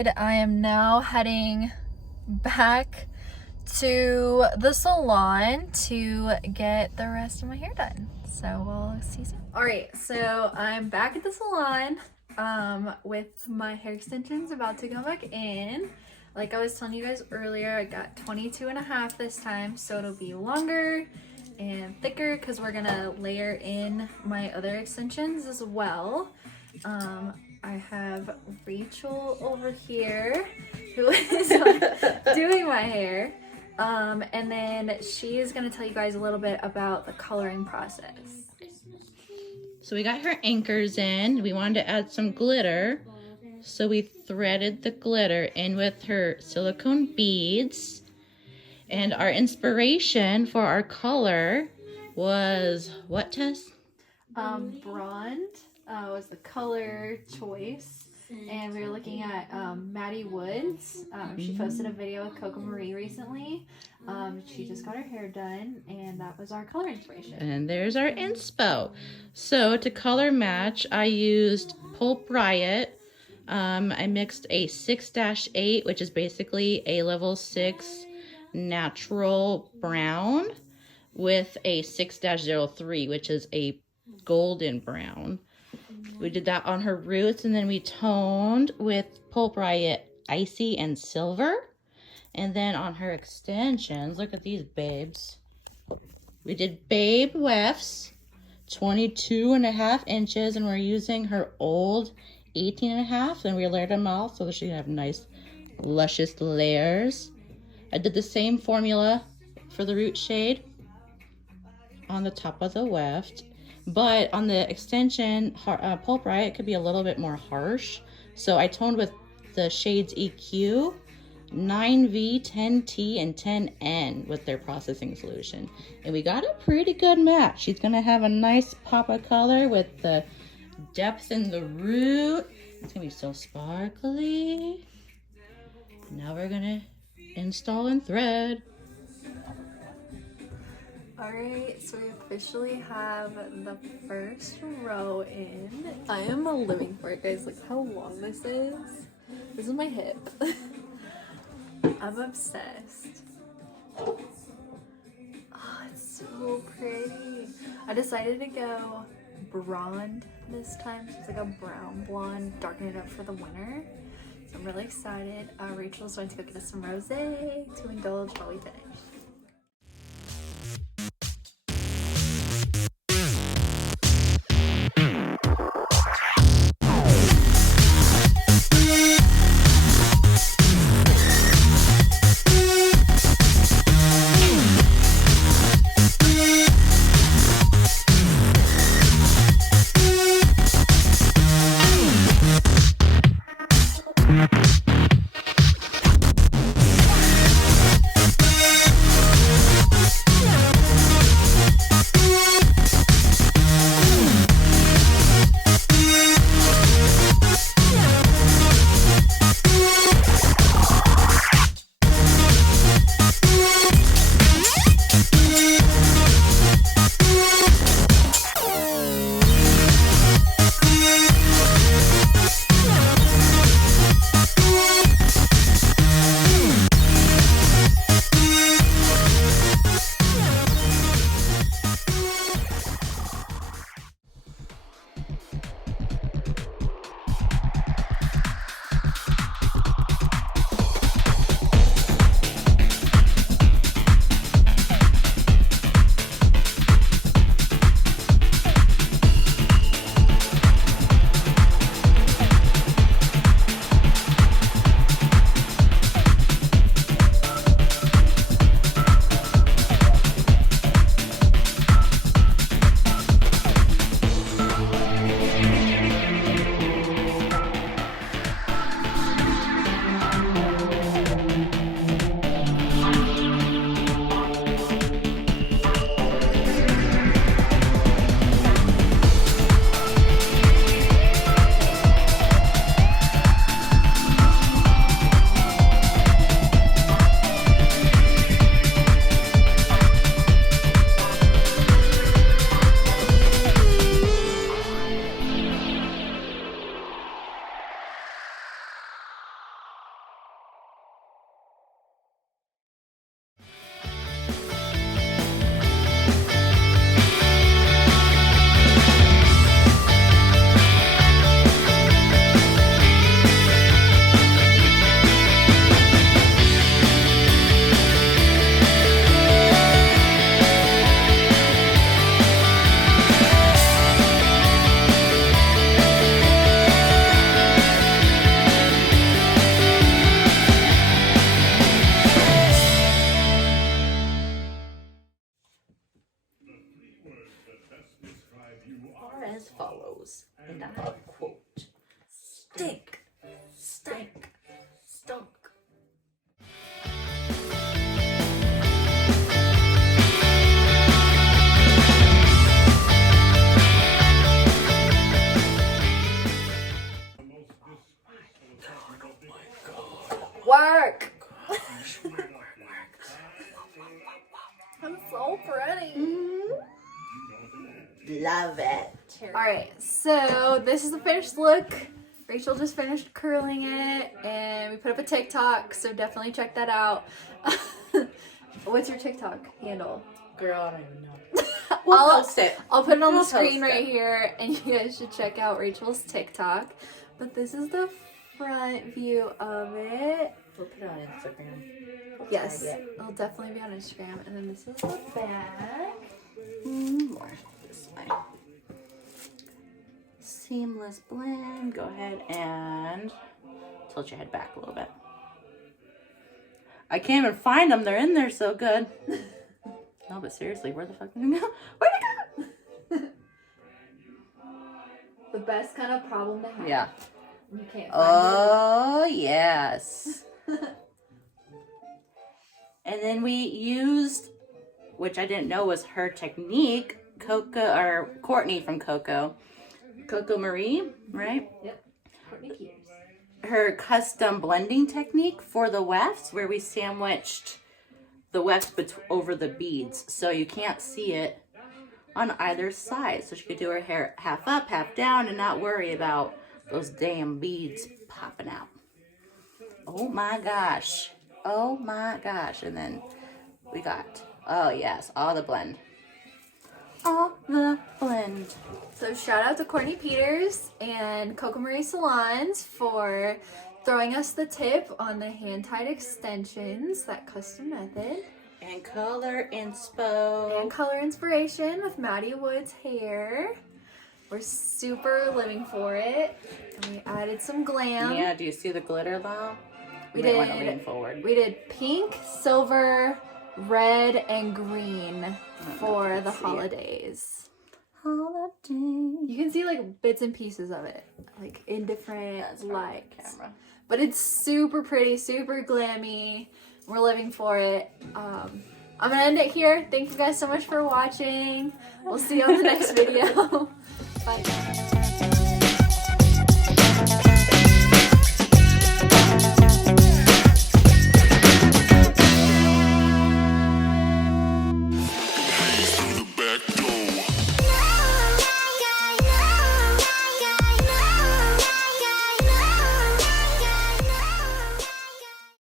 I am now heading back to the salon to get the rest of my hair done. So we'll see you soon. Alright, so I'm back at the salon with my hair extensions about to go back in. Like I was telling you guys earlier, I got 22.5 this time, so it'll be longer and thicker because we're gonna layer in my other extensions as well. I have Rachel over here who is doing my hair. And then she is going to tell you guys a little bit about the coloring process. So we got her anchors in. We wanted to add some glitter. So we threaded the glitter in with her silicone beads. And our inspiration for our color was what, Tess? Blonde was the color choice. And we were looking at Maddie Woods. She posted a video with Coco Marie recently. She just got her hair done, and that was our color inspiration. And there's our inspo. So to color match, I used Pulp Riot. I mixed a 6-8, which is basically a level 6 natural brown, with a 6-03, which is a golden brown. We did that on her roots, and then we toned with Pulp Riot Icy and Silver. And then on her extensions, look at these babes. We did Babe Wefts, 22.5 inches, and we're using her old 18.5, and we layered them all so that she can have nice, luscious layers. I did the same formula for the root shade on the top of the weft. But on the extension, Pulp Riot could be a little bit more harsh. So I toned with the shades EQ, 9V, 10T, and 10N with their processing solution. And we got a pretty good match. She's going to have a nice pop of color with the depth in the root. It's going to be so sparkly. Now we're going to install and thread. Alright, so we officially have the first row in. I am living for it, guys. Look how long this is. This is my hip. I'm obsessed. Oh, it's so pretty. I decided to go blonde this time. So it's like a brown blonde, darken it up for the winter. So I'm really excited. Rachel's going to go get us some rosé to indulge while we finish. are as follows, and I'll quote. Stink, stink, stunk. Work! I'm so pretty. Love it. Alright, so this is the finished look. Rachel just finished curling it and we put up a TikTok, so definitely check that out. What's your TikTok handle? Girl, I don't even know. We'll post it. I'll put it on the We'll screen post right it. here and you guys should check out Rachel's TikTok. But this is the front view of it. We'll put it on Instagram. Yes, it'll definitely be on Instagram. And then this is the back. More this way. Seamless blend. Go ahead and tilt your head back a little bit. I can't even find them. They're in there so good. No, but seriously, where the fuck did they go? Where'd they go? The best kind of problem to have. Yeah. You can't find Oh, yes. And then we used, which I didn't know was her technique, Courtney from Coco Marie, right? Yep. Courtney Peters. Her custom blending technique for the wefts, where we sandwiched the wefts over the beads, so you can't see it on either side. So she could do her hair half up, half down, and not worry about those damn beads popping out. Oh my gosh. Oh my gosh. And then we got, oh yes, all the blend. All the blend. So shout out to Courtney Peters and Coco Marie Salons for throwing us the tip on the hand-tied extensions, that custom method. And color inspo. And color inspiration with Maddie Wood's hair. We're super living for it. And we added some glam. Yeah, do you see the glitter though? We You might want to did. lean forward. We did pink, silver, red, and green for the holidays. Holiday. You can see like bits and pieces of it, like in different lights. Camera. But it's super pretty, super glammy. We're living for it. I'm gonna end it here. Thank you guys so much for watching. We'll see you on the next video. Bye.